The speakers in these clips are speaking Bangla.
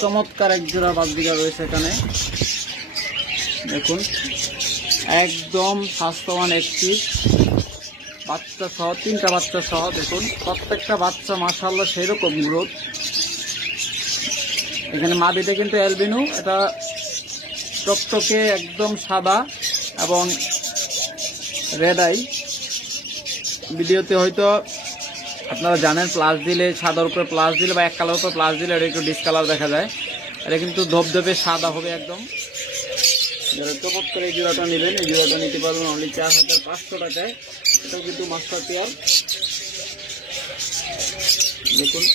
চমৎকার এক জোড়া বাজবিড়া রয়েছে এখানে দেখুন, একদম স্বাস্থ্যবান একটি বাচ্চা সহ, 3টা বাচ্চা সহ। দেখুন প্রত্যেকটা বাচ্চা মাশাআল্লাহ সেরকম গ্রোথ। এখানে মাদিটা কিন্তু অ্যালবিনো, এটা টকটকে একদম সাদা এবং রেড আই। ভিডিওতে হয়তো আপনারা জানেন প্লাস দিলে, সাদার উপরে প্লাস দিলে বা এক কালার উপরে প্লাস দিলে এটা একটু ডিসকালার দেখা যায়। এটা কিন্তু ধবধবে সাদা হবে একদম। যারা টপক করে এই জোড়াটা নেবেন, এই জোড়াটা নিতে পারবেন অনলি 4500 টাকায়। এটাও কিন্তু মাস্টার পেয়ার। দেখুন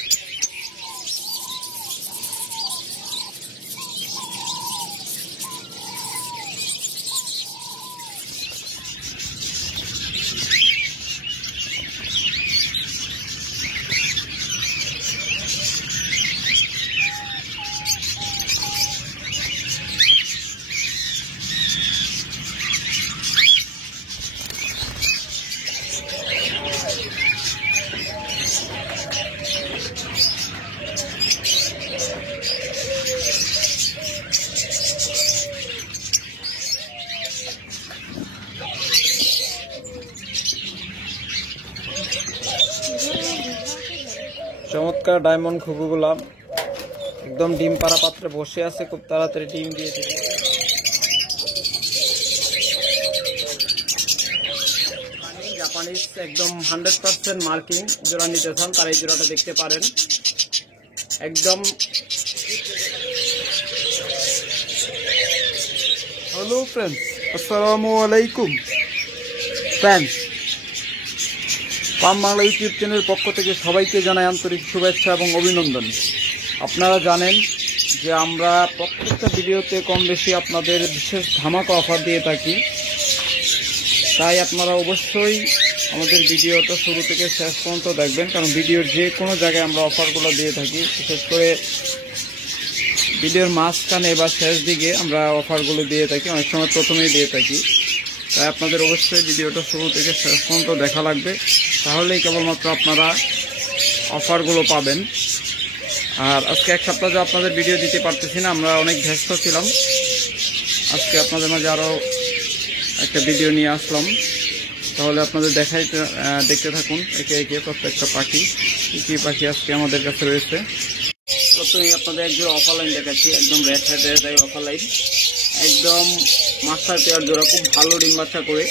চমৎকার ডায়মন্ড ঘুঘুগুলা একদম ডিম পাড়া পাত্রে বসে আছে, খুব তাড়াতাড়ি ডিম দিয়ে দিবে। জাপানিজ একদম 100% মার্কিং জোড়া নিতে চান তারা এই জোড়াটা দেখতে পারেন। একদম হ্যালো ফ্রেন্ডস, আসসালামু আলাইকুম ফ্রেন্ডস। ফার্ম বাংলা ইউটিউব চ্যানেলের পক্ষ থেকে সবাইকে জানাই আন্তরিক শুভেচ্ছা এবং অভিনন্দন। আপনারা জানেন যে আমরা প্রত্যেকটা ভিডিওতে কম বেশি আপনাদের বিশেষ ধামাকা অফার দিয়ে থাকি, তাই আপনারা অবশ্যই আমাদের ভিডিওটা শুরু থেকে শেষ পর্যন্ত দেখবেন, কারণ ভিডিওর যে কোনো জায়গায় আমরা অফারগুলো দিয়ে থাকি, বিশেষ করে ভিডিওর মাঝখানে বা শেষ দিকে আমরা অফারগুলো দিয়ে থাকি, অনেক সময় প্রথমেই দিয়ে থাকি। তাই আপনাদের অবশ্যই ভিডিওটা শুরু থেকে শেষ পর্যন্ত দেখা লাগবে, তাহলেই কেবলমাত্র আপনারা অফারগুলো পাবেন। আর আজকে এক সপ্তাহ যে আপনাদের ভিডিও দিতে পারতেছি না, আমরা অনেক ব্যস্ত ছিলাম। আজকে আপনাদের মাঝে আরও একটা ভিডিও নিয়ে আসলাম, তাহলে আপনাদের দেখতে থাকুন একে একে প্রত্যেকটা পাখি, কী পাখি আজকে আমাদের কাছে রয়েছে। প্রথমেই আপনাদের একজোড়া অফার লাইন দেখাচ্ছি, একদম রেড হেডের যাই অফার লাইন, একদম মাস্টার পেয়ার জোড়া, খুব ভালো ডিম বাচ্চা করে।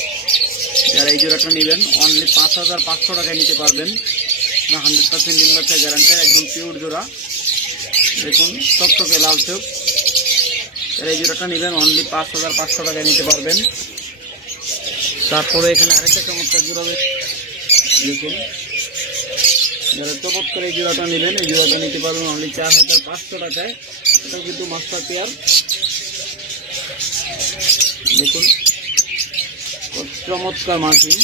যারা এই জোড়াটা নেবেন অনলি 5500 টাকায় নিতে পারবেন, 100% ডিম বাচ্চা গ্যারান্টি, একদম পিওর জোড়া। দেখুন টকটকে লাল চোখ। যারা এই জোড়াটা নেবেন অনলি 5500 টাকায় নিতে পারবেন। তারপরে এখানে আরেকটা চমৎকার জোড়া দেখুন, যারা টপক করে এই জোড়াটা নেবেন, এই জোড়াটা নিতে পারবেন অনলি 4500 টাকায়। এটাও কিন্তু মাস্টার পেয়ার। দেখুন চমৎকার মার্কিং।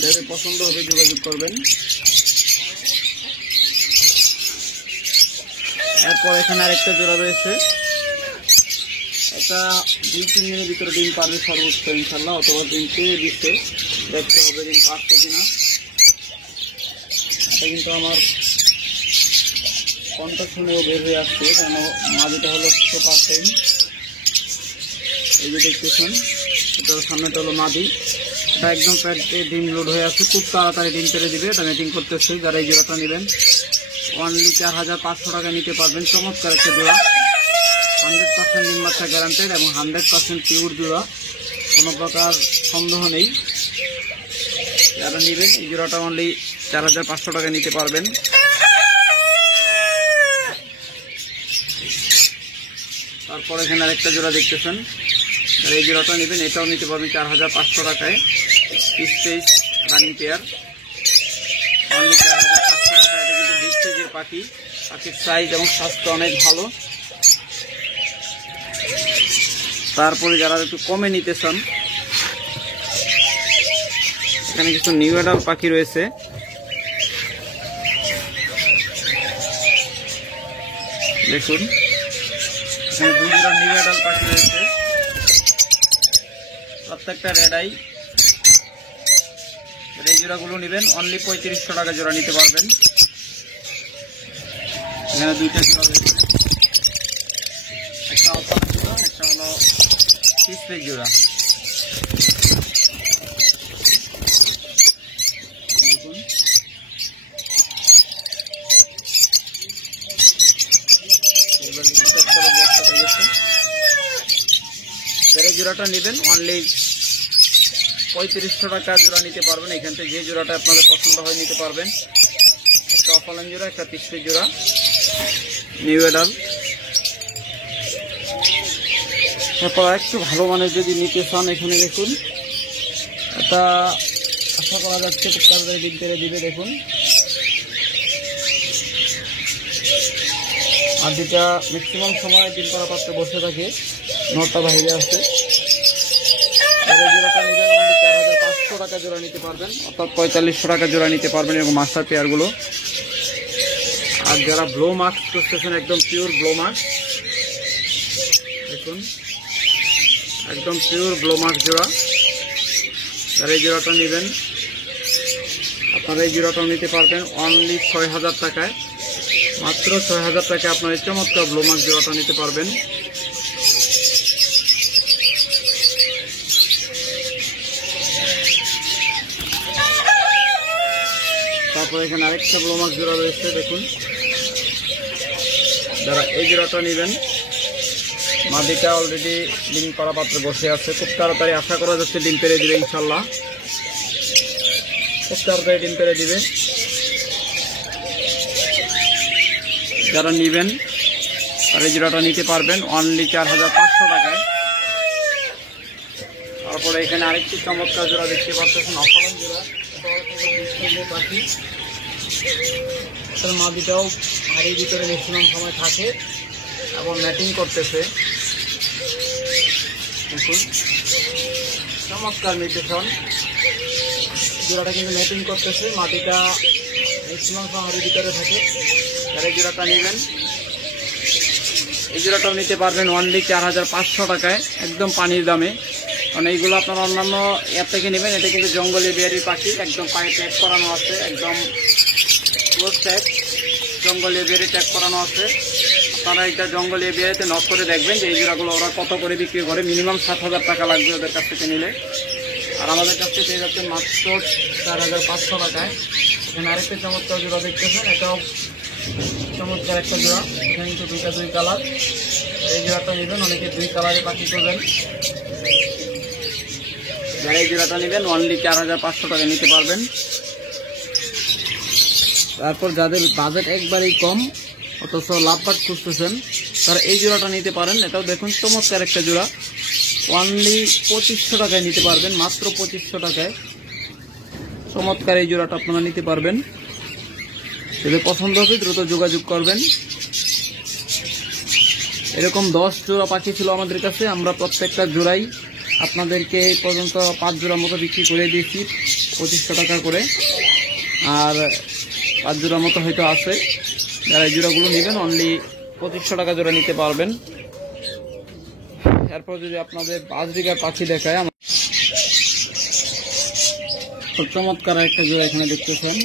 যাদের পছন্দ হবে যোগাযোগ করবেন। এরপর এখানে আরেকটা জোড়া রয়েছে, এটা 2-3 দিনের ভিতরে ডিম পারবে সর্বোচ্চ ইনশাল্লাহ, অথবা ডিম পেয়ে দিচ্ছে, দেখতে হবে ডিম পাচ্ছে কিনা। এটা কিন্তু আমার কন্টা শুনেও বের হয়ে আসছে, কেন মাঝেটা হলো সুপার টাইম। এই যে দেখতেছেন, এটা সামনেটা হলো মাদি, এটা একদম প্যাডে ডিম লোড হয়ে আছে, খুব তাড়াতাড়ি ডিম পেরে দিবে। এটা মিটিং করতেছে। যারা এই জোড়াটা নেবেন অনলি 4500 টাকায় নিতে পারবেন। চমৎকার একটা জোড়া, 100% ডিম বাচ্চা গ্যারান্টেড এবং 100% পিওর জোড়া, কোনো প্রকার সন্দেহ নেই। যারা নেবেন এই জোড়াটা অনলি 4500 টাকায় নিতে পারবেন। তারপর এখানে আরেকটা জোড়া দেখতেছেন, যারা এই জোড়াটা নেবেন এটাও নিতে পারবেন 4500 টাকায়, স্পেস রানিং পেয়ার, অনলি 4500 টাকা। এটা কিন্তু বিগ সাইজের পাখি, পাখির সাইজ এবং স্বাস্থ্য অনেক ভালো। তারপরে যারা একটু কমে নিতে চান, এখানে কিছু নিউ অ্যাডাল্ট পাখি রয়েছে। দেখুন এখানে 2 জোড়া নিউ অ্যাডাল্ট পাখি রয়েছে, প্রত্যেকটা রেড আই। এই জোড়াগুলো নেবেন অনলি 3500 টাকা জোড়া নিতে পারবেন। এখানে দুইটা জোড়া রয়েছে, একটা অফার জোড়া, একটা হলো পিস পিস জোড়া। এই জোড়াটা নেবেন অনলি 3500 টাকা জোড়া নিতে পারবেন। এখান থেকে যে জোড়াটা আপনাদের পছন্দ হয় নিতে পারবেন। একটা অফলাইন জোড়া, একটা পিস পিস জোড়া, নিউ এডাল। তারপর একটু ভালো মানের যদি নিতে চান, এখানে দেখুন এটা আশা করা যাচ্ছে খুব তাড়াতাড়ি ডিম পেড়ে দিবে। দেখুন আর দুটা ম্যাক্সিমাম সময় ডিম করা পাত্রে বসে থাকে, নটা বাইরে আছে। জোড়াটা নেবেন অনলি 4500 টাকা জোড়া নিতে পারবেন, অর্থাৎ 4500 টাকা জোড়া নিতে পারবেন এরকম মাস্টার পেয়ারগুলো। আর যারা ব্লো মাস্ক করতেছেন, একদম পিওর ব্লো মাস্ক, দেখুন একদম পিওর ব্লো মাস্ক জোড়া, যারা এই জোড়াটা নেবেন আপনারা এই জোড়াটাও নিতে পারবেন অনলি 6000 টাকায়। মাত্র 6000 টাকায় আপনার এই চমৎকার ব্লো মাস্ক জোড়াটা নিতে পারবেন। তারপর এখানে আরেকটা ব্লো মাস্ক জোড়া রয়েছে, দেখুন যারা এই জোড়াটা নেবেন, মাদিটা অলরেডি ডিম করা পাত্রে বসে আছে, খুব তাড়াতাড়ি আশা করা যাচ্ছে ডিম পেড়ে দিবে ইনশাল্লাহ, খুব তাড়াতাড়ি ডিম পেড়ে দিবে। যারা নেবেন আর এই জোড়াটা নিতে পারবেন অনলি 4500 টাকায়। তারপরে এখানে আরেকটি চমৎকার জোড়া দেখতে পাচ্ছেন, অফলাইন জোড়া, পাখি। এটার মাদিটাও হাড়ির ভিতরে ম্যাক্সিমাম সময় থাকে এবং ম্যাটিং করতেছে। দেখুন চমৎকার মিউটেশন, জোড়াটা কিন্তু ম্যাটিং করতেছে, মাটিটা ম্যাক্সিমাম সময় হাড়ির ভিতরে থাকে। যারা এই জোড়াটা নেবেন এই জোড়াটাও নিতে পারবেন অনলি 4500 টাকায়, একদম পানির দামে। কারণ এইগুলো আপনার অন্যান্য অ্যাপ থেকে নেবেন, এটা কিন্তু জঙ্গলি বিহারি পাখি, একদম পায়ে ট্যাগ করানো আছে, একদম ক্লোজ ট্যাগ, জঙ্গলি বিহারি ট্যাগ করানো আছে। আপনারা এটা জঙ্গলি বিহারিতে নক করে দেখবেন যে এই জোড়াগুলো ওরা কত করে বিক্রি করে। মিনিমাম 7000 টাকা লাগবে ওদের কাছ থেকে নিলে, আর আমাদের কাছ থেকে পেয়ে যাচ্ছেন মাত্র 4500 টাকায়। এখানে আরেকটা চমৎকার জোড়া দেখতেছেন, এটাও চমৎকার একটা জোড়া, এখানে কিন্তু দুই কালার। এই জোড়াটা নেবেন অনেকে 2 কালারে পাখি করবেন। যারা এই জোড়াটা নেবেন অনলি 4500 টাকা নিতে পারবেন। তারপর যাদের বাজেট একবারেই কম অথচ লাভবাদ খুঁজতেছেন তারা এই জোড়াটা নিতে পারেন। এটাও দেখুন চমৎকার একটা জোড়া, অনলি 2500 টাকায় নিতে পারবেন, মাত্র 2500 টাকায় চমৎকার এই জোড়াটা আপনারা নিতে পারবেন। যদি পছন্দ হবে দ্রুত যোগাযোগ করবেন। এরকম 10 জোড়া পাখি ছিল আমাদের কাছে, আমরা প্রত্যেকটা জোড়াই আপনাদেরকে এই পর্যন্ত 5 জোড়া মতো বিক্রি করে দিয়েছি 2500 টাকা করে, আর 5 জোড়া মতো হয়তো আছে। যারা এই জোড়াগুলো নেবেন অনলি 2500 টাকা জোড়া নিতে পারবেন। এরপর যদি আপনাদের বাজরিকার পাখি দেখায়, চমৎকার একটা জোড়া এখানে দেখতেছেন,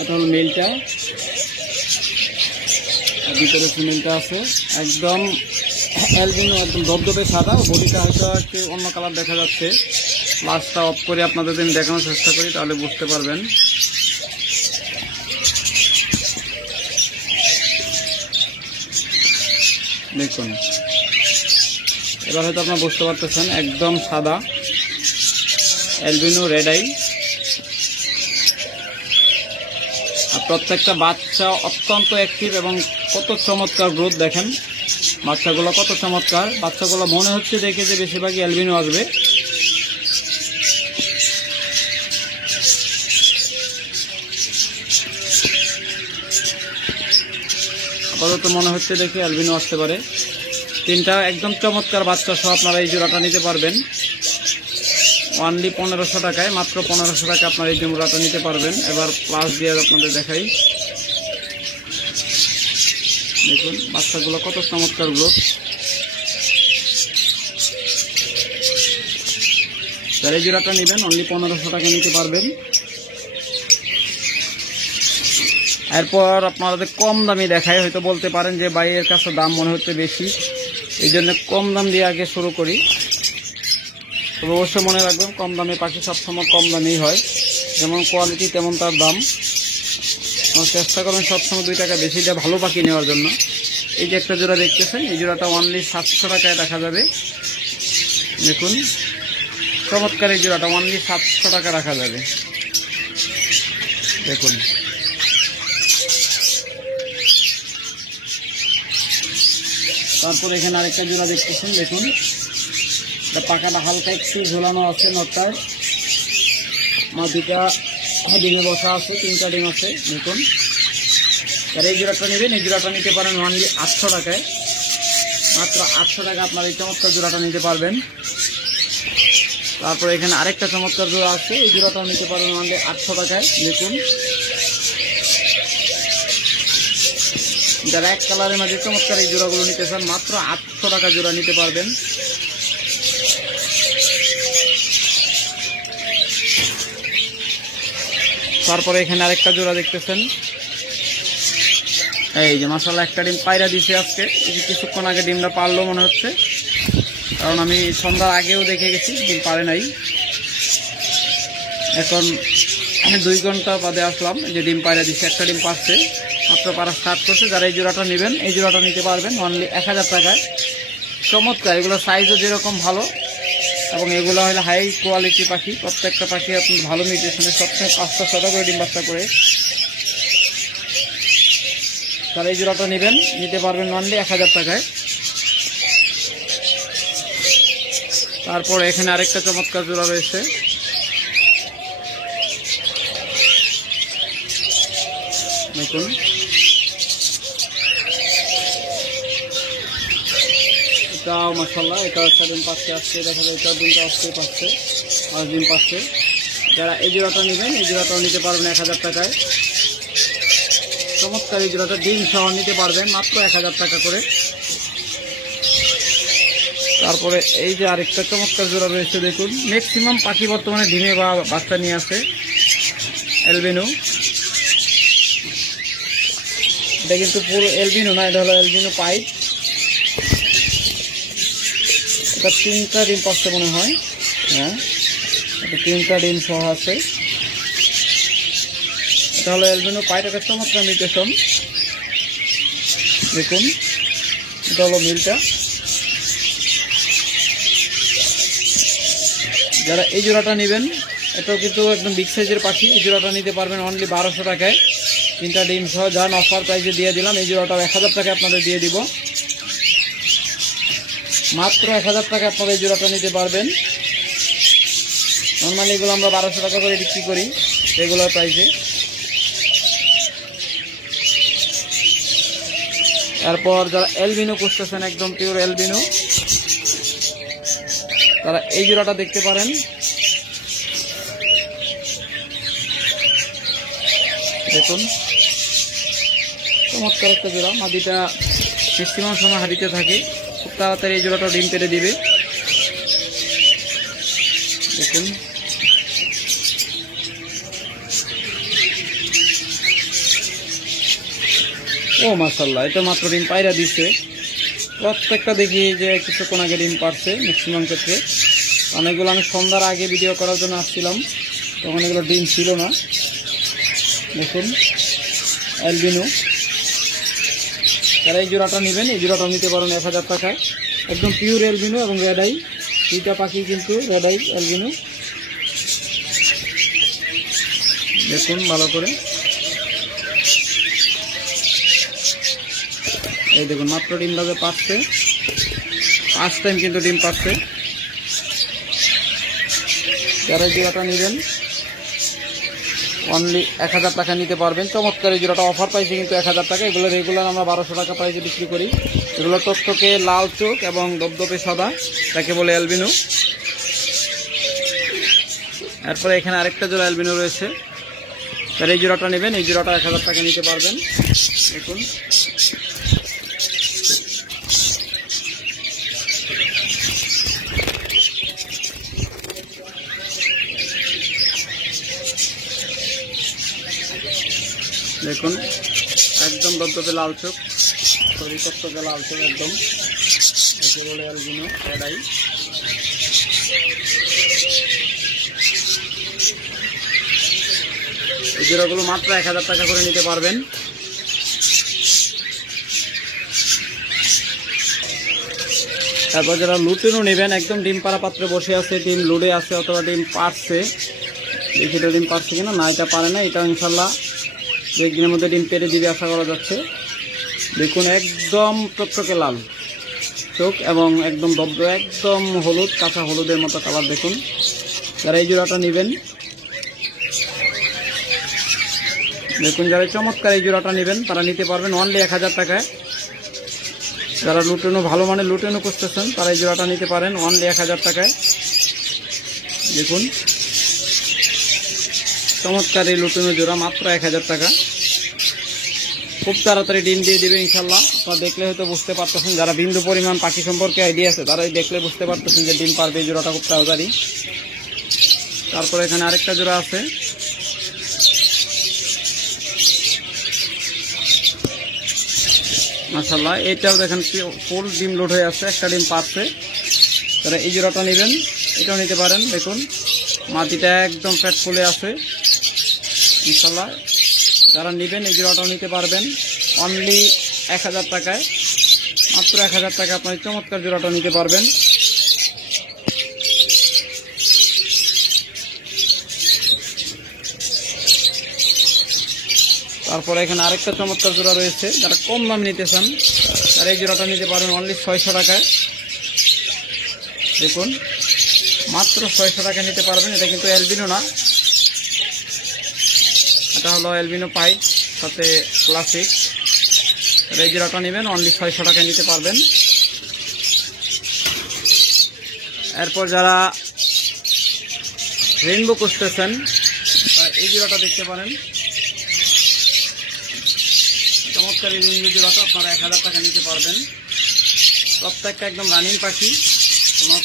এটা হলো মেলটা, ভিতরে ফিমেলটা আছে, একদম অ্যালবিনো, একদম ধবধবে সাদা, বডিটা হয়তো একটু অন্য কালার দেখা যাচ্ছে। লাস্টটা অফ করে আপনাদের দিন দেখানোর চেষ্টা করি, তাহলে বুঝতে পারবেন। দেখুন এবার হয়তো আপনারা বুঝতে পারতেছেন, একদম সাদা অ্যালবিনো রেড আই। আর প্রত্যেকটা বাচ্চা অত্যন্ত অ্যাক্টিভ এবং কত চমৎকার গ্রোথ দেখেন, বাচ্চাগুলো কত চমৎকার। বাচ্চাগুলো মনে হচ্ছে দেখে যে বেশিরভাগই অ্যালবিনো আসবে। আপাতত মনে হচ্ছে দেখে অ্যালবিনো আসতে পারে। 3টা একদম চমৎকার বাচ্চা সহ আপনারা এই জোড়াটা নিতে পারবেন অনলি 1500 টাকায়, মাত্র 1500 টাকা আপনারা এই জোড়াটা নিতে পারবেন। এবার প্লাস দিয়ে আপনাদের দেখাই, দেখুন বাচ্চাগুলো কত চমৎকার গ্রোথ। যারা এই জোড়াটা নেবেন অনলি 1500 টাকা নিতে পারবেন। এরপর আপনাদের কম দামি দেখায়, হয়তো বলতে পারেন যে ভাইয়ের কাছে দাম মনে হচ্ছে বেশি, এই জন্য কম দাম দিয়ে আগে শুরু করি। তবে অবশ্যই মনে রাখবেন কম দামে পাখি সবসময় কম দামেই হয়, যেমন কোয়ালিটি তেমন তার দাম। চেষ্টা করবেন সবসময় 2 টাকা বেশি দিয়ে ভালো পাখি নেওয়ার জন্য। এই যে একটা জোড়া দেখতেছেন, এই জোড়াটা অনলি 700 টাকায় রাখা যাবে। দেখুন চমৎকার এই জোড়াটা অনলি 700 টাকা রাখা যাবে। দেখুন তারপর এখানে আরেকটা জোড়া দেখতেছেন, দেখুন পাখাটা হালকা একটু ঝোলানো আছে, নটটার মাটিটা ডিমে বসা আছে, 3টা ডিম আছে। দেখুন আর এই জোড়াটা নেবেন, এই জোড়াটা নিতে পারেন অনলি 800 টাকায়। মাত্র 800 টাকা আপনার এই চমৎকার জোড়াটা নিতে পারবেন। তারপর এখানে আরেকটা চমৎকার জোড়া আছে, এই জোড়াটাও নিতে পারবেন অনলি 800 টাকায়। দেখুন যারা এক কালারের মাঝে চমৎকার এই জোড়াগুলো নিতে চান মাত্র 800 টাকা জোড়া নিতে পারবেন। তারপরে এখানে আরেকটা জোড়া দেখতেছেন, এই যে মাশাআল্লাহ একটা ডিম পায়রা দিছে আজকে, কিছুক্ষণ আগে ডিমটা পারলো মনে হচ্ছে, কারণ আমি সন্ধ্যার আগেও দেখে গেছি ডিম পারে নাই। এখন 2 ঘন্টা বাদে আসলাম, যে ডিম পায়রা দিছে, একটা ডিম পারছে, মাত্র পারা স্টার্ট করছে। যারা এই জোড়াটা নেবেন এই জোড়াটা নিতে পারবেন অনলি 1000 টাকায়। চমৎকার, এগুলো সাইজও যেরকম ভালো এবং এগুলো হলো হাই কোয়ালিটি পাখি। প্রত্যেকটা পাখি আপনার ভালো নিউট্রিশনের, সবসময় 500-600 করে ডিম বাচ্চা করে। তারা এই জোড়াটা নেবেন, নিতে পারবেন অনলি 1000 টাকায়। তারপর এখানে আরেকটা চমৎকার জোড়া রয়েছে, দেখুন এটাও মাশাআল্লাহ, এটা 6 দিন পাচ্ছে, আজকে দেখা যায় 4 দিনটা আসতে পাচ্ছে, 5 দিন পাচ্ছে। যারা এই জোড়াটা নেবেন এই জোড়াটাও নিতে পারবেন 1000 টাকায়। চমৎকার এই জোড়াটা ডিম সহ নিতে পারবেন মাত্র 1000 টাকা করে। তারপরে এই যে আরেকটা চমৎকার জোড়া রয়েছে, দেখুন ম্যাক্সিমাম পাখি বর্তমানে ডিমে বা বাচ্চা নিয়ে আসে, অ্যালবিনো। এটা কিন্তু পুরো অ্যালবিনো না, এটা হলো অ্যালবিনো পাইপ। এটা 3টা ডিম পাচ্ছে মনে হয়, হ্যাঁ এটা 3টা ডিম সহ আছে। এটা হলো অ্যালবিনো পাইপ, একটা চমৎকার মিউটেশন। দেখুন এটা হলো মিলটা। যারা এই জোড়াটা নেবেন, এটাও কিন্তু একদম বিগ সাইজের পাখি, এই জোড়াটা নিতে পারবেন অনলি 1200 টাকায়, 3টা ডিম সহ। যান অফার প্রাইসে দিয়ে দিলাম, এই জোড়াটাও 1000 টাকায় আপনাদের দিয়ে দিব, মাত্র 1000 টাকা আপনারা এই জোড়াটা নিতে পারবেন। নর্মালি এগুলো আমরা 1200 টাকা করে বিক্রি করি রেগুলার প্রাইসে। তারপর যারা অ্যালবিনো খুঁজতেছেন, একদম পিওর অ্যালবিনো, তারা এই জোড়াটা দেখতে পারেন। দেখুন চমৎকার একটা জোড়া, মাদিটা ম্যাক্সিমাম সময় হাঁটিতে থাকে, খুব তাড়াতাড়ি এই জোড়াটা ডিম পেড়ে দিবে। দেখুন ও মাশাআল্লাহ, এটা মাত্র ডিম পায়রা দিচ্ছে। প্রত্যেকটা দেখি যে কিছুক্ষণ আগে ডিম পারছে ম্যাক্সিমাম ক্ষেত্রে। অনেকগুলো আমি সন্ধ্যার আগে ভিডিও করার জন্য আসছিলাম, তখন এগুলো ডিম ছিল না। দেখুন অ্যালবিনো, যারা এই জোড়াটা নেবেন এই জোড়াটা নিতে পারেন 1000 টাকায়, একদম পিওর অ্যালবিনো এবং রেড আই, 2টা পাখি কিন্তু রেড আই অ্যালবিনো। দেখুন ভালো করে, এই দেখুন মাত্র ডিম বাজে পাচ্ছে, 5 টাইম কিন্তু ডিম পাচ্ছে। যারা এই জোড়াটা নেবেন অনলি 1000 টাকা নিতে পারবেন। চমৎকার এই জোড়াটা অফার প্রাইসে কিন্তু 1000 টাকা। এগুলো রেগুলার আমরা 1200 টাকা প্রাইসে বিক্রি করি। এগুলো টকটকে লাল চোখ এবং দপদপে সাদা, তাকে বলে অ্যালবিনো। এরপরে এখানে আরেকটা জোড়া অ্যালবিনো রয়েছে, যারা এই জোড়াটা নেবেন এই জোড়াটা 1000 টাকা নিতে পারবেন। দেখুন দেখুন একদম দপদপে লাল চোখ, শরীর টকটকে লাল চোখ একদম, একে বলে অ্যালবিনো রেড আই। এই জোড়াগুলো মাত্র 1000 টাকা করে নিতে পারবেন। তারপর যারা লুটেনও নেবেন, একদম ডিম পাড়া পাত্রে বসে আছে, ডিম লুডে আছে অথবা ডিম পারছে, দেখি ডিম পারছে কিনা, না এটা পারে না, এটা ইনশাল্লাহ একদিনের মধ্যে ডিম পেরে দিবে আশা করা যাচ্ছে। দেখুন একদম টকটকে লাল চোখ এবং একদম দব্দ, একদম হলুদ, কাঁচা হলুদের মতো কালার। দেখুন যারা এই জোড়াটা নেবেন, দেখুন যারা চমৎকার এই জোড়াটা নেবেন তারা নিতে পারবেন অনলি 1000 টাকায়। যারা লুটেনো ভালো মানে লুটেনো করতেছেন তারা এই জোড়াটা নিতে পারেন অনলি 1000 টাকায়। দেখুন চমৎকার এই লুটেনো জোড়া মাত্র 1000 টাকা। খুব তাড়াতাড়ি ডিম দিয়ে দিবে ইনশাল্লাহ। আপনারা দেখলে হয়তো বুঝতে পারতেছেন, যারা বিন্দু পরিমাণ পাখি সম্পর্কে আইডিয়া আছে তারাই দেখলে বুঝতে পারতেছেন যে ডিম পারবে এই জোড়াটা খুব তাড়াতাড়ি। তারপরে এখানে আরেকটা জোড়া আছে, মাশাআল্লাহ এটাও দেখেন ফুল ডিম লোড হয়ে আছে, একটা ডিম পারছে। তারা এই জোড়াটা নেবেন, এটাও নিতে পারেন। দেখুন মাটিটা একদম ফ্যাট ফুলে আছে ইনশাআল্লাহ। যারা নেবেন এই জোড়াটাও নিতে পারবেন অনলি 1000 টাকায়, মাত্র 1000 টাকা আপনার চমৎকার জোড়াটা নিতে পারবেন। তারপরে এখানে আরেকটা চমৎকার জোড়া রয়েছে, যারা কম দাম নিতে চান তারা এই জোড়াটা নিতে পারবেন অনলি 600 টাকায়। দেখুন মাত্র 600 টাকা নিতে পারবেন। এটা কিন্তু অ্যালবিনো না, এটা হলো অ্যালবিনো পাইপ সাথে ক্লাসিক। এই জোড়াটা নেবেন অনলি 600 টাকায় নিতে পারবেন। এরপর যারা রেইনবো খুঁজতেছেন এই জোড়াটা দেখতে পারেন, চমৎকার এই রেইনবো জোড়াটা আপনারা 1000 টাকা নিতে পারবেন। প্রত্যেকটা একদম রানিং পাখি, কোনো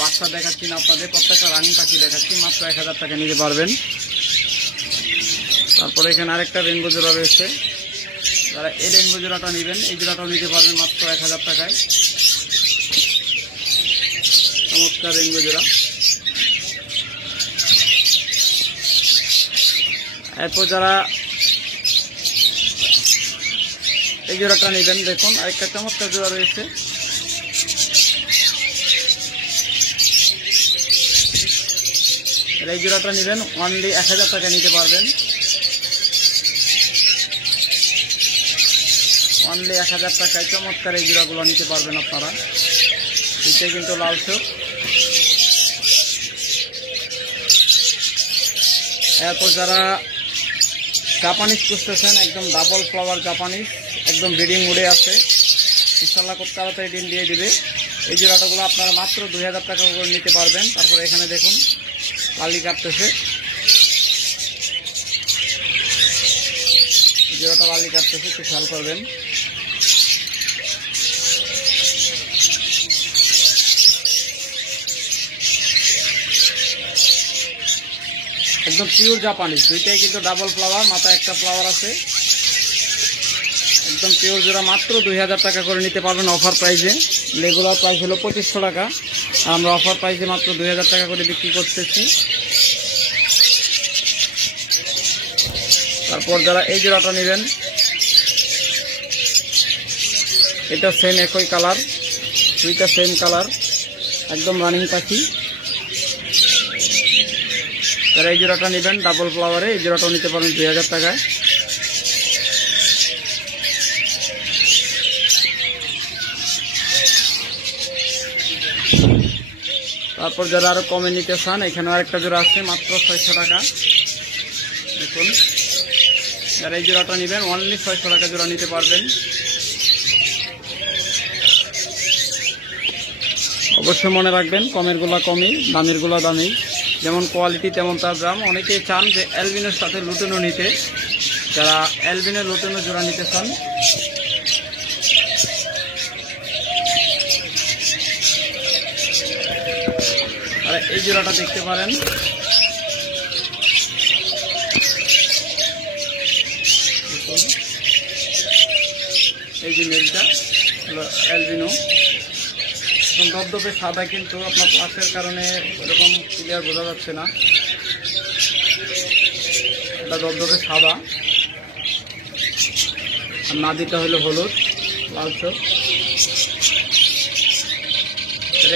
বাচ্চা দেখাচ্ছি না আপনাদের, প্রত্যেকটা রানিং পাখি দেখাচ্ছি, মাত্র 1000 টাকা নিতে পারবেন। তারপরে এখানে আরেকটা রেইনবো জোড়া রয়েছে, যারা এই রেইনবো জোড়াটা নেবেন এই জোড়াটাও নিতে পারবেন মাত্র 1000 টাকায়। চমৎকার রেইনবো জোড়া। এরপর যারা এই জোড়াটা নেবেন, দেখুন আরেকটা চমৎকার জোড়া রয়েছে, এই জোড়াটা নেবেন অনলি 1000 টাকা নিতে পারবেন, অনলি 1000 টাকায় চমৎকার এই জোড়াগুলো নিতে পারবেন আপনারা। এটা কিন্তু লাল চোখ। এরপর যারা জাপানিজ খুঁজতেছেন, একদম ডাবল ফ্লাওয়ার জাপানিজ, একদম ব্রিডিং মুডে আছে, ইনশাল্লাহ খুব তাড়াতাড়ি ডিম দিয়ে দিবে। এই জোড়াটাগুলো আপনারা মাত্র 2000 টাকা করে নিতে পারবেন। তারপরে এখানে দেখুন লালি কাটতেছে, জোড়াটা লালি কাটতেছে, একটু খেয়াল করবেন। একদম পিওর জাপানিজ, দুইটাই কিন্তু ডাবল ফ্লাওয়ার, মাথায় একটা ফ্লাওয়ার আছে, একদম পিওর জোড়া মাত্র 2000 টাকা করে নিতে পারবেন অফার প্রাইসে। রেগুলার প্রাইস হলো 2500 টাকা, আর আমরা অফার প্রাইসে মাত্র 2000 টাকা করে বিক্রি করতেছি। তারপর যারা এই জোড়াটা নেবেন, এটা সেম একই কালার, দুইটা সেম কালার, একদম রানিং পাখি। যারা এই জোড়াটা নেবেন ডাবল ফ্লাওয়ারে, এই জোড়াটাও নিতে পারেন 2000 টাকায়। তারপর যারা আরো কমে নিতে চান, এখানে আরেকটা জোড়া আছে মাত্র 600 টাকা। দেখুন যারা এই জোড়াটা নেবেন অনলি 600 টাকা জোড়া নিতে পারবেন। অবশ্যই মনে রাখবেন কমের গুলা কমই, দামের গুলা দামি, যেমন কোয়ালিটি তেমন তার দাম। অনেকেই চান যে অ্যালবিনোর সাথে লুটেনো নিতে, যারা অ্যালবিনো লুটেনো জোড়া নিতে চান তারা এই জোড়াটা দেখতে পারেন। এই যে মেলটা হলো অ্যালবিনো, দপদপে সাদা, কিন্তু আপনার পাশের কারণে এরকম ক্লিয়ার বোঝা যাচ্ছে না। এটা দপদপে সাদা, আর নাদিটা হলো হলুদ লাল চোখ।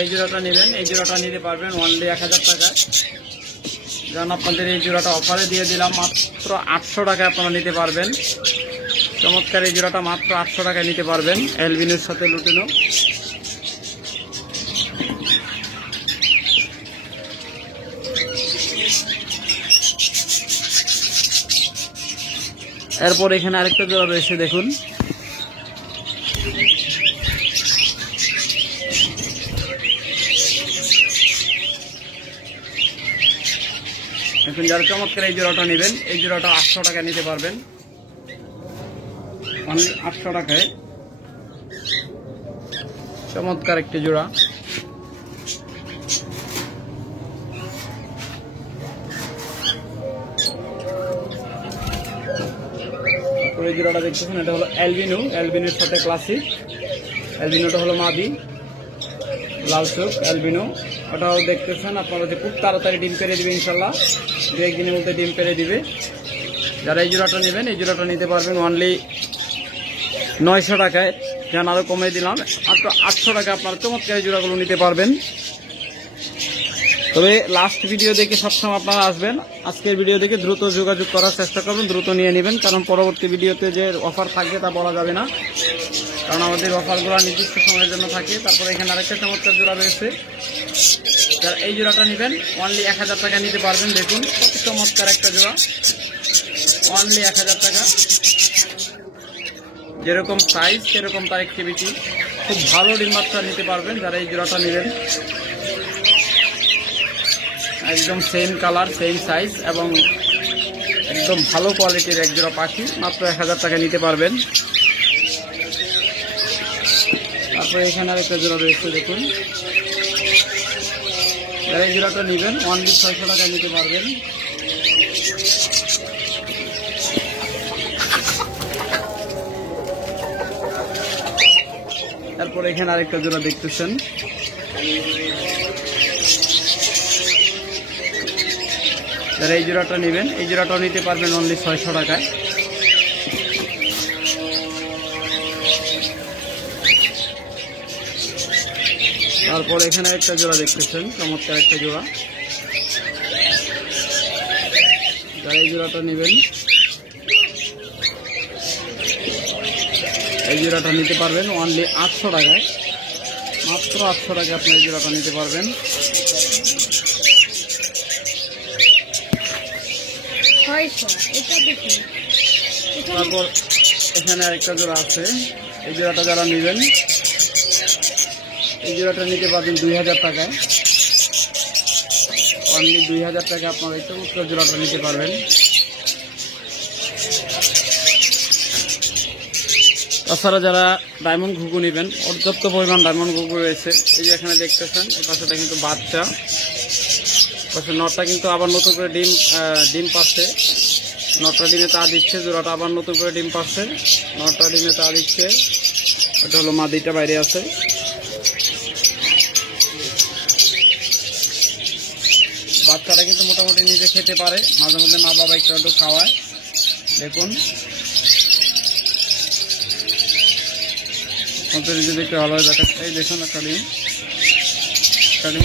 এই জোড়াটা নেবেন, এই জোড়াটা নিতে পারবেন অনলি 1000 টাকা। যেমন আপনাদের এই জোড়াটা অফারে দিয়ে দিলাম মাত্র 800 টাকায় আপনারা নিতে পারবেন। চমৎকার এই জোড়াটা মাত্র 800 টাকায় নিতে পারবেন অ্যালবিনোর সাথে লুটিনো। এরপর এখানে আরেকটা জোড়া রয়েছে, দেখুন এখন যারা চমৎকার এই জোড়াটা নেবেন, এই জোড়াটা 800 টাকা নিতে পারবেন, অনলি 800 টাকায়। চমৎকার একটি জোড়া। এই জোড়াটা দেখতেছেন, এটা হলো অ্যালবিনো, অ্যালবিনোর সাথে ক্লাসিক। অ্যালবিনোটা হলো মাদি লাল চোখ অ্যালবিনো। ওটাও দেখতেছেন আপনারা যে খুব তাড়াতাড়ি ডিম পেরে দিবে, ইনশাল্লাহ 2-1 দিনের মধ্যে ডিম পেরে দিবে। যারা এই জোড়াটা নেবেন, এই জোড়াটা নিতে পারবেন অনলি 900 টাকায়। যেন আরো কমে দিলাম, মাত্র 800 টাকা আপনারা চমৎকার এই জোড়াগুলো নিতে পারবেন। তবে লাস্ট ভিডিও দেখে সবসময় আপনারা আসবেন, আজকের ভিডিও দেখে দ্রুত যোগাযোগ করার চেষ্টা করবেন, দ্রুত নিয়ে নেবেন, কারণ পরবর্তী ভিডিওতে যে অফার থাকবে তা বলা যাবে না, কারণ আমাদের অফারগুলো নির্দিষ্ট সময়ের জন্য থাকে। তারপরে এখানে আরেকটা চমৎকার জোড়া রয়েছে, যারা এই জোড়াটা নেবেন অনলি 1000 টাকা নিতে পারবেন। দেখুন কত চমৎকার একটা জোড়া, অনলি 1000 টাকা। যেরকম সাইজ সেরকম তার অ্যাক্টিভিটি, খুব ভালো ডিম বাচ্চা নিতে পারবেন যারা এই জোড়াটা নেবেন। একদম সেম কালার, সেম সাইজ এবং একদম ভালো কোয়ালিটির এক জোড়া পাখি, মাত্র 1000 টাকা নিতে পারবেন। তারপরে এখানে আরেকটা জোড়া রয়েছে, দেখুন যারা এই জোড়াটা নেবেন অনলি 600 টাকা নিতে পারবেন। তারপরে এখানে আরেকটা জোড়া দেখতেছেন, যারা এই জোড়াটা নেবেন, এই জোড়াটাও নিতে পারবেন অনলি 600 টাকায়। তারপর এখানে একটা জোড়া দেখতেছেন, চমৎকার একটা জোড়া। যারা এই জোড়াটা নেবেন, এই জোড়াটা নিতে পারবেন অনলি 800 টাকায়, মাত্র 800 টাকায় আপনি এই জোড়াটা নিতে পারবেন। তারপর এখানে আরেকটা জোড়া আছে, এই জোড়াটা যারা নেবেন, এই জোড়াটা নিতে পারবেন 2000 টাকায়, অনলি 2000 টাকা আপনারা এই চমৎকার জোড়াটা নিতে পারবেন। তাছাড়া যারা ডায়মন্ড ঘুঘু নেবেন, পর্যাপ্ত পরিমাণ ডায়মন্ড ঘুঘু রয়েছে। এই যে এখানে দেখতেছেন, এই পাশেটা কিন্তু বাচ্চা, পাশে নটটা কিন্তু আবার নতুন করে ডিম পাচ্ছে, নটটা ডিমে তা দিচ্ছে, জোড়াটা আবার নতুন করে ডিম পাচ্ছে, নটটা ডিমে তা দিচ্ছে। এটা হলো মাদিটা বাইরে আছে। বাচ্চাটা কিন্তু মোটামুটি নিজে খেতে পারে, মাঝে মধ্যে মা বাবা একটু খাওয়ায়। দেখুন যদি একটু ভালো হয়ে যাচ্ছে। এই দেখুন একটা ডিম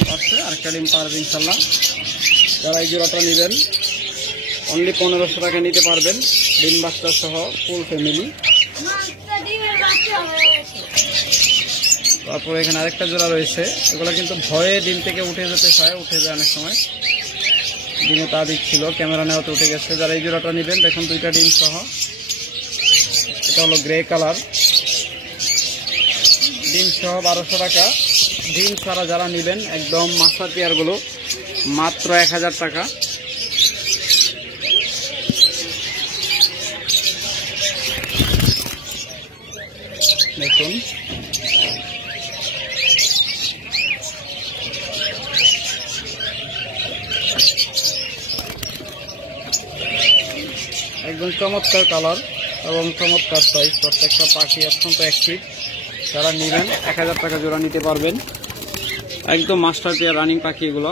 পাচ্ছে, আর একটা ডিম পারবে ইনশাল্লাহ। যারা এই জোড়াটা নেবেন অনলি 1500 টাকা নিতে পারবেন, ডিম বাচ্চা সহ ফুল ফ্যামিলি। তারপরে এখানে আরেকটা জোড়া রয়েছে, এগুলো কিন্তু ভয়ে ডিম থেকে উঠে যেতে চায়, উঠে যায় অনেক সময়, ডিমে তা দিচ্ছিল, ক্যামেরা নেওয়াতে উঠে গেছে। যারা এই জোড়াটা নেবেন দেখুন 2টা ডিম সহ, এটা হলো গ্রে কালার, ডিম সহ 1200 টাকা। ডিম ছাড়া যারা নেবেন একদম মাস্টার পেয়ারগুলো মাত্র 1000 টাকা। দেখুন একদম চমৎকার কালার, এবং চমৎকার সাইজ, প্রত্যেকটা পাখি অত্যন্ত অ্যাক্টিভ। যারা নেবেন 1000 টাকা জোড়া নিতে পারবেন। একদম মাস্টার পেয়ার রানিং পাখি এগুলো।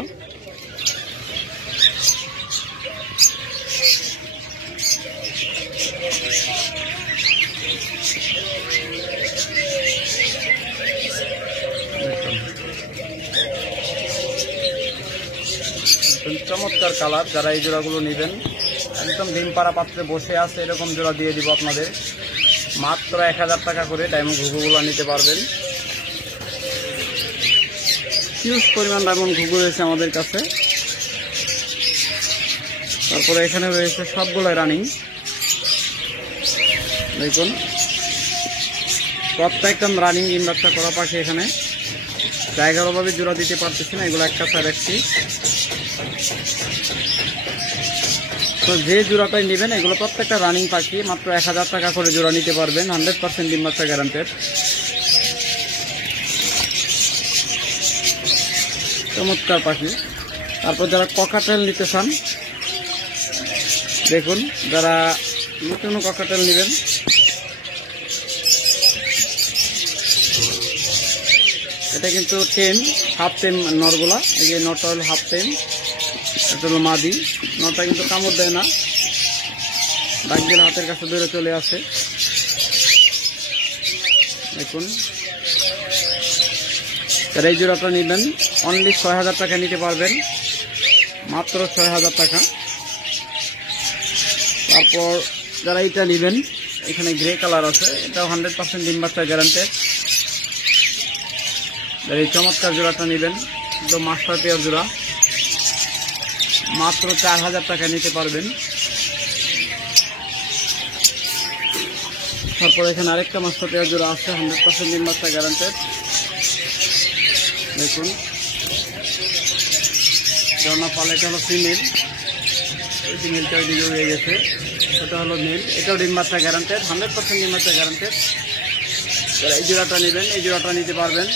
চমৎকার কালার। যারা এই জোড়াগুলো নেবেন একদম ডিম পাড়া পাত্রে বসে আছে এরকম জোড়া দিয়ে দিব আপনাদের মাত্র 1000 টাকা করে। ডায়মন্ড ঘুঘুগুলো নিতে পারবেন। হিউজ পরিমাণ ডায়মন্ড ঘুঘু রয়েছে আমাদের কাছে। তারপরে এখানে রয়েছে সবগুলো রানিং। দেখুন প্রত্যেকটা রানিং ডিম বাচ্চা করা পাখি। এখানে জায়গার অভাবে জোড়া দিতে পারতেছি না, এগুলো একটা সাইড রাখছি। তো যে জোড়াটাই নেবেন এগুলো প্রত্যেকটা রানিং পাখি, মাত্র 1000 টাকা করে জোড়া নিতে পারবেন। 100% ডিম বাচ্চা গ্যারান্টেড। চমৎকার পাখি। তারপর যারা ককাটেল নিতে চান দেখুন, যারা নতুন ককাটেল নেবেন এটা কিন্তু টেম, হাফ টেম নরগুলা। এই যে নটা হলো হাফ টেম, এটা হলো মাদি। নটা কিন্তু কামড় দেয় না, ডাক দিলে হাতের কাছে দূরে চলে আসে। দেখুন যারা এই জোড়াটা নেবেন অনলি 6000 টাকা নিতে পারবেন, মাত্র 6000 টাকা। তারপর যারা এটা নেবেন এখানে গ্রে কালার আছে, এটাও 100% ডিম বাচ্চা গ্যারান্টেড। যারা এই চমৎকার জোড়াটা নেবেন একদম মাস্টার পেয়ার জোড়া, মাত্র 4000 টাকা নিতে পারবেন। তারপর এখানে আরেকটা মাস্টার পেয়ার জোড়া আছে 100% ডিম বাচ্চা গ্যারান্টেড। দেখুন জর্না পাল, এটা হলো ফিমেল, ওই ফিমেলটা ওই দিকে হয়ে গেছে, এটা হলো মেল। এটাও ডিম বাচ্চা গ্যারান্টেড, 100% ডিম বাচ্চা গ্যারান্টেড। যারা এই জোড়াটা নেবেন এই জোড়াটা নিতে পারবেন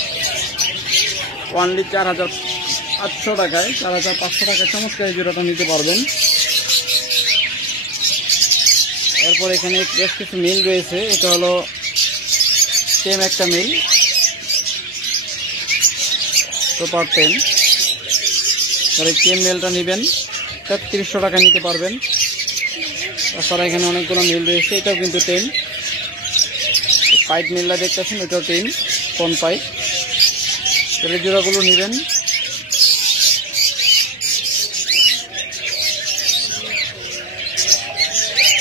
অনলি 4800 টাকায়, 4500 টাকায় চমৎকার এই জোড়াটা নিতে পারবেন। এরপর এখানে বেশ কিছু মিল রয়েছে, এটা হলো টেম একটা মিল, সুপার টেম। যারা টেম মেলটা নেবেন 3300 টাকা নিতে পারবেন। তাছাড়া এখানে অনেকগুলো মিল রয়েছে, এটাও কিন্তু টেম। পাইপ মিলটা দেখতেছেন ওইটাও টেম, কোন পাইপ। যারা জোড়াগুলো নেবেন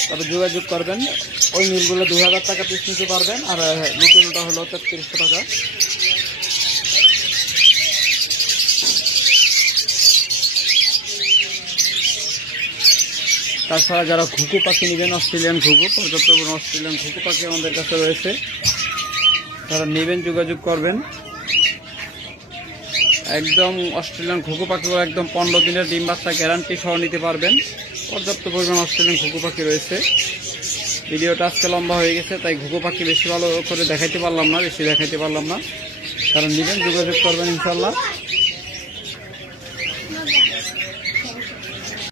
তবে যোগাযোগ করবেন। ওই মিলগুলো 2000 টাকা পিস নিতে পারবেন, আর নতুনটা হলো 3300 টাকা। তাছাড়া যারা ঘুঘু পাখি নেবেন অস্ট্রেলিয়ান ঘুঘু, পর্যাপ্ত অস্ট্রেলিয়ান ঘুঘু পাখি আমাদের কাছে রয়েছে। যারা নেবেন যোগাযোগ করবেন। একদম অস্ট্রেলিয়ান ঘুঘু পাখিগুলো একদম 15 দিনের ডিম বাচ্চা গ্যারান্টি সহ নিতে পারবেন। পর্যাপ্ত পরিমাণ অস্ট্রেলিয়ান ঘুঘু পাখি রয়েছে। ভিডিওটা আজকে লম্বা হয়ে গেছে, তাই ঘুঘু পাখি বেশি ভালো করে দেখাইতে পারলাম না, বেশি দেখাইতে পারলাম না। কারণ নেবেন যোগাযোগ করবেন ইনশাল্লাহ।